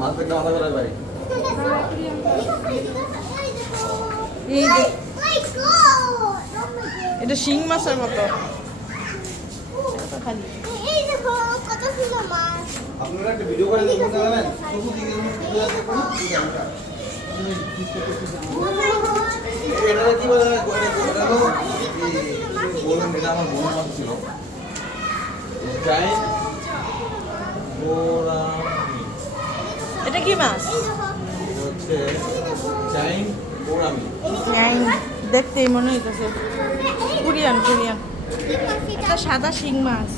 মাছ দেখলে মাথা করে ভাই। এই যে এটা শিং মাছের মতো খালি। আপনারা একটা ভিডিও করে দেখুন জানেন এটা কি বলে এটা তো বলেন এটা আমার মনে মাছ ছিল জাইন গোরামি। এটা কি মাছ? এটা হচ্ছে জাইন গোরামি। দেখতেই মনে হইতেছে কোরিয়ান কোরিয়ান। এটা সাদা শিং মাছ,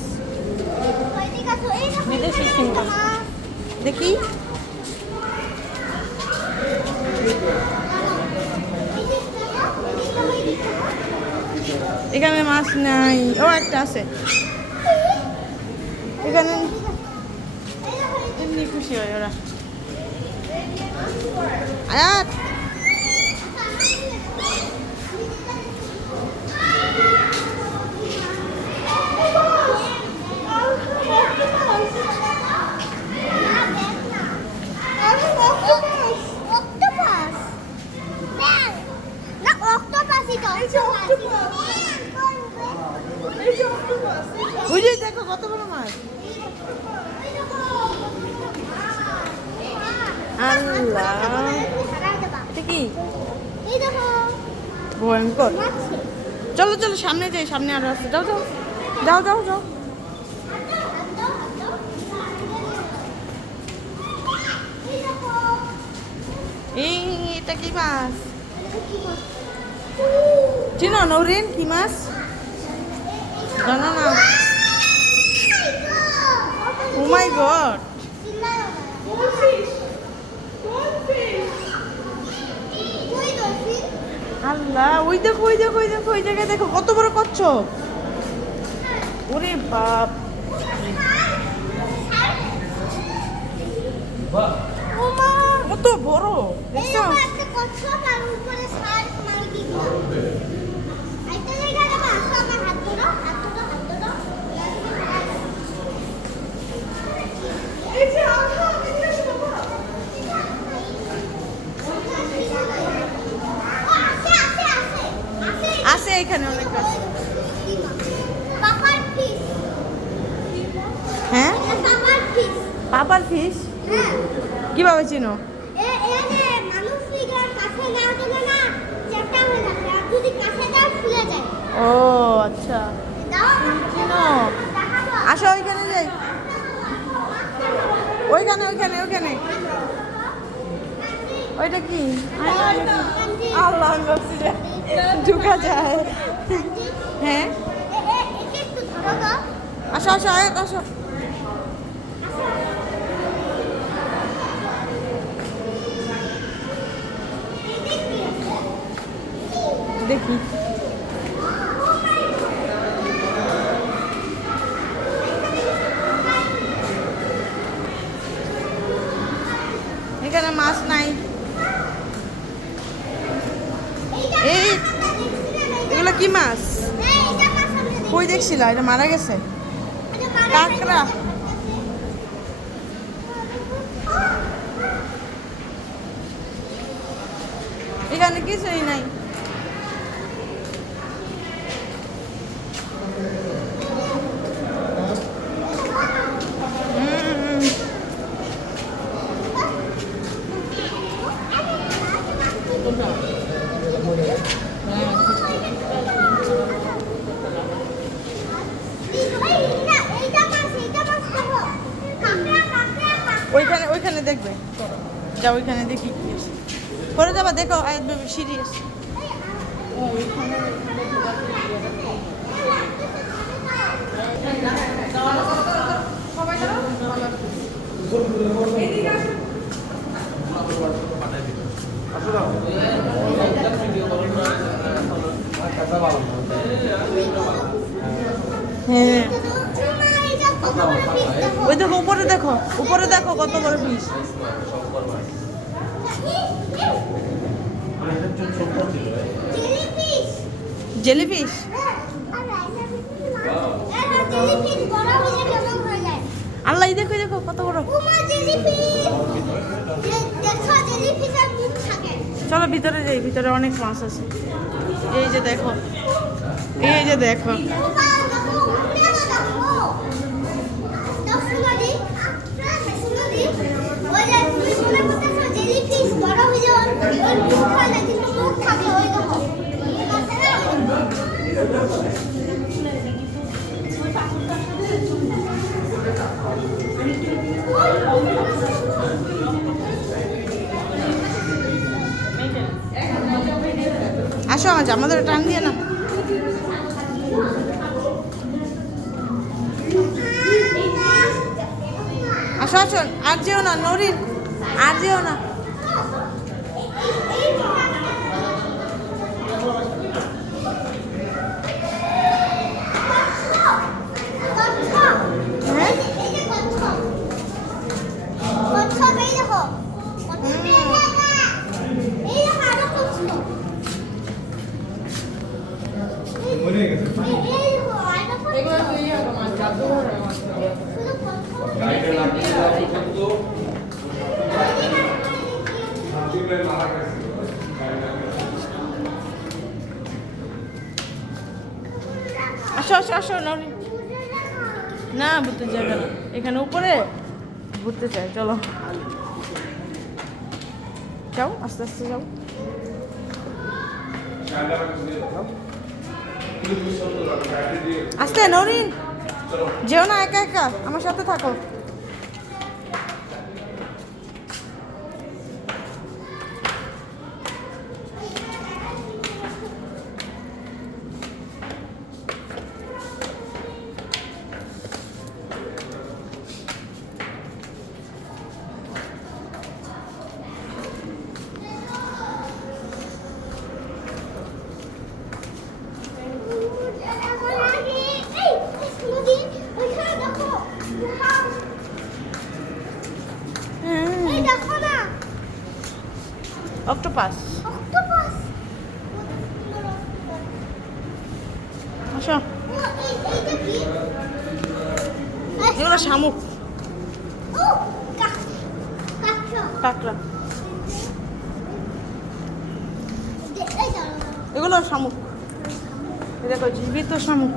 বিদেশি শিং মাছ। দেখি এখানে মাছ নাই। ও একটা আছে এখানে। এমনি খুশি হয় ওরা। আয়াত বুঝে দেখো কত বড় মাছ। আল্লাহ এটা কি ভয়ঙ্কর। চলো চলো সামনে যাই, সামনে আরো আছে। যাও যাও যাও যাও যাও। এই এটা কি মাছ চিনো নৌরিন? কি মাছ জানো না? ও মাই গড, আল্লাহ ওই দেখো ওই দেখো ওই দেখো ওই জায়গায় দেখো কত বড় কচ্ছপ। ওরে বাপ, কত বড় দেখছো? আছে এখানে অনেক আছে। হ্যাঁ পাপার ফিশ কিভাবে চিনো? ও আচ্ছা চিনো। আসো ওইখানে যাই, ওইখানে ওইখানে ওইখানে। ওইটা কি? আল্লাহ ঢুকা যায়। হ্যাঁ আসো আসো আয়াত আসো। দেখি এখানে মাছ নাই। এই এগুলো কি মাছ? কই দেখছিলা? এটা মারা গেছে। কাঁকড়া। এখানে কিছুই নাই। ওইখানে ওইখানে দেখবে, যা ওইখানে দেখি কি আছে। পরে যাবা দেখো আয়াত বেবি সিরিয়াস। হ্যাঁ ওই দেখো উপরে দেখো, উপরে দেখো কত বড় ফিশ। জেলিফিশ। আল্লাহ দেখো দেখো কত বড়। চলো ভিতরে যাই, ভিতরে অনেক মাছ আছে। এই যে দেখো, এই যে দেখো। আসো আমার জামা ধরে টান দিয়ে না। আসো আসো, আর যেও না নরিন, আর যেও না। আসো আসো আসো নরিন। না ঘুরতে যাবে না, এখানে উপরে ঘুরতে চাই। চলো যাও, আস্তে আস্তে যাও। আস্তে নরিন, যেও না একা একা, আমার সাথে থাকো। অক্টোপাস। আসো, এগুলো শামুক, কাঁকড়া, এগুলো শামুক। দেখো জীবিত শামুক।